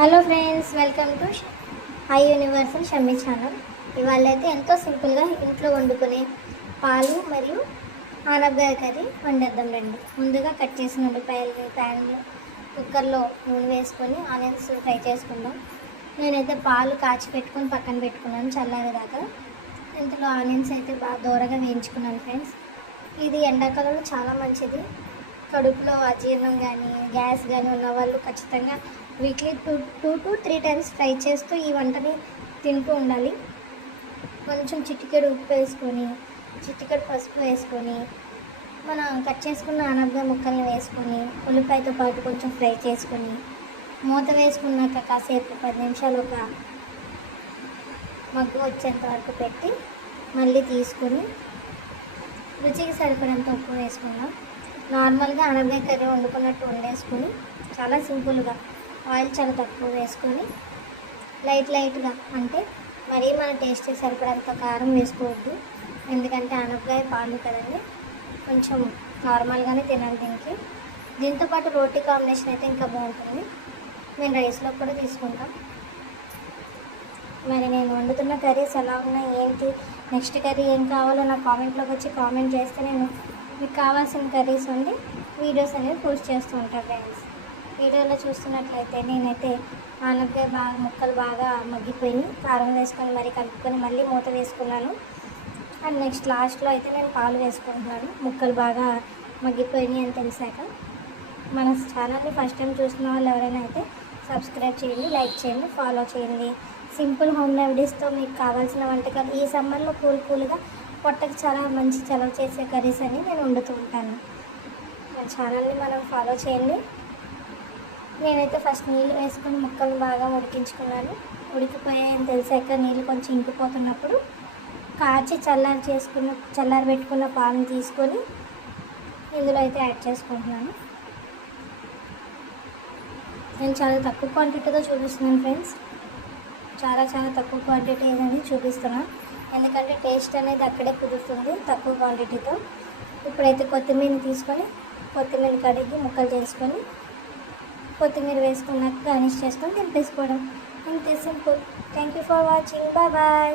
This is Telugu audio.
Hello friends, welcome to high universal Shammi channel. ఇవాళ అయితే ఎంతో సింపుల్గా ఇంట్లో వండుకునే పాలు మరియు ఆనపకాయ కర్రీ వండేద్దాం రండి. ముందుగా కట్ చేసిన ఉల్లిపాయలు ప్యాన్లో కుక్కర్లో నూనె వేసుకొని ఆనియన్స్ ఫ్రై చేసుకుందాం. నేనైతే పాలు కాచి పెట్టుకొని పక్కన పెట్టుకున్నాను చల్లారేదాకా. ఇంతలో ఆనియన్స్ అయితే బాగా దూరగా వేయించుకున్నాను ఫ్రెండ్స్. ఇది ఎండాకాలంలో చాలా మంచిది. కడుపులో అజీర్ణం కానీ గ్యాస్ కానీ ఉన్న వాళ్ళు ఖచ్చితంగా weekly two to 3 times fry చేస్తూ ఈ వంటని తింటూ ఉండాలి. కొంచెం చిటికెడు ఉప్పు వేసుకొని, చిటికెడు పసుపు వేసుకొని, మనం కట్ చేసుకున్న ఆనపకాయ ముక్కల్ని వేసుకొని ఉల్లిపాయతో పాటు కొంచెం ఫ్రై చేసుకొని మూత వేసుకున్నాక కాసేపు 10 నిమిషాలు ఒక మగ్గు వచ్చేంత వరకు పెట్టి మళ్ళీ తీసుకొని రుచికి సరిపడంత ఉప్పు వేసుకున్నాం. నార్మల్గా ఆనపకాయ కర్రీ వండుకున్నట్టు వండేసుకొని చాలా సింపుల్గా ఆయిల్ చాలా తక్కువ వేసుకొని లైట్గా, అంటే మరీ మన టేస్ట్కి సరిపడంత కారం వేసుకోవద్దు, ఎందుకంటే ఆనపకాయ పాలు కదండి, కొంచెం నార్మల్గానే తినాలి. దీంతో పాటు రోటీ కాంబినేషన్ అయితే ఇంకా బాగుంటుంది. నేను రైస్లో కూడా తీసుకుంటాం. మరి నేను వండుతున్న కర్రీస్ ఎలా ఉన్నాయి ఏంటి, నెక్స్ట్ కర్రీ ఏం కావాలో నా కామెంట్లోకి వచ్చి కామెంట్ చేస్తే నేను మీకు కావాల్సిన కర్రీస్ వండి వీడియోస్ అనేవి పోస్ట్ చేస్తూ ఉంటాను ఫ్రెండ్స్. వీడియోలో చూస్తున్నట్లయితే నేనైతే ఆనపకాయ ముక్కలు బాగా మగ్గిపోయి కారం వేసుకొని మరి కలుపుకొని మళ్ళీ మూత వేసుకున్నాను. అండ్ నెక్స్ట్ లాస్ట్లో అయితే నేను పాలు వేసుకుంటున్నాను. ముక్కలు బాగా మగ్గిపోయినాయి అని తెలిసాక. మన ఛానల్ని ఫస్ట్ టైం చూస్తున్న వాళ్ళు ఎవరైనా అయితే సబ్స్క్రైబ్ చేయండి, లైక్ చేయండి, ఫాలో చేయండి. సింపుల్ హోమ్ రెమెడీస్తో మీకు కావాల్సిన వంటకాలు ఈ సమ్మర్లో కూల్గా పొట్టకి చాలా మంచి చలవ చేసే కర్రీస్ అని నేను వండుతూ ఉంటాను. మన ఛానల్ని మనం ఫాలో చేయండి. నేనైతే ఫస్ట్ నీళ్ళు వేసుకొని ముక్కలు బాగా ఉడికించుకున్నాను. ఉడికిపోయాయని తెలిసాక నీళ్ళు కొంచెం ఇంకిపోతున్నప్పుడు కాచి చల్లారి పెట్టుకున్న పాలను తీసుకొని ఇందులో అయితే యాడ్ చేసుకుంటున్నాను. నేను చాలా తక్కువ క్వాంటిటీతో చూపిస్తున్నాను ఫ్రెండ్స్, చాలా తక్కువ క్వాంటిటీ అనేది చూపిస్తున్నాను, ఎందుకంటే టేస్ట్ అనేది అక్కడే కుదురుతుంది తక్కువ క్వాంటిటీతో. ఇప్పుడైతే కొత్తిమీర తీసుకొని కొత్తిమీర కడిగి ముక్కలు చేసుకొని కొత్తిమీర వేసుకున్నాక గార్నిష్ చేసుకొని తినిపేసుకోవడం. అంతే simple. Thank you for watching. Bye.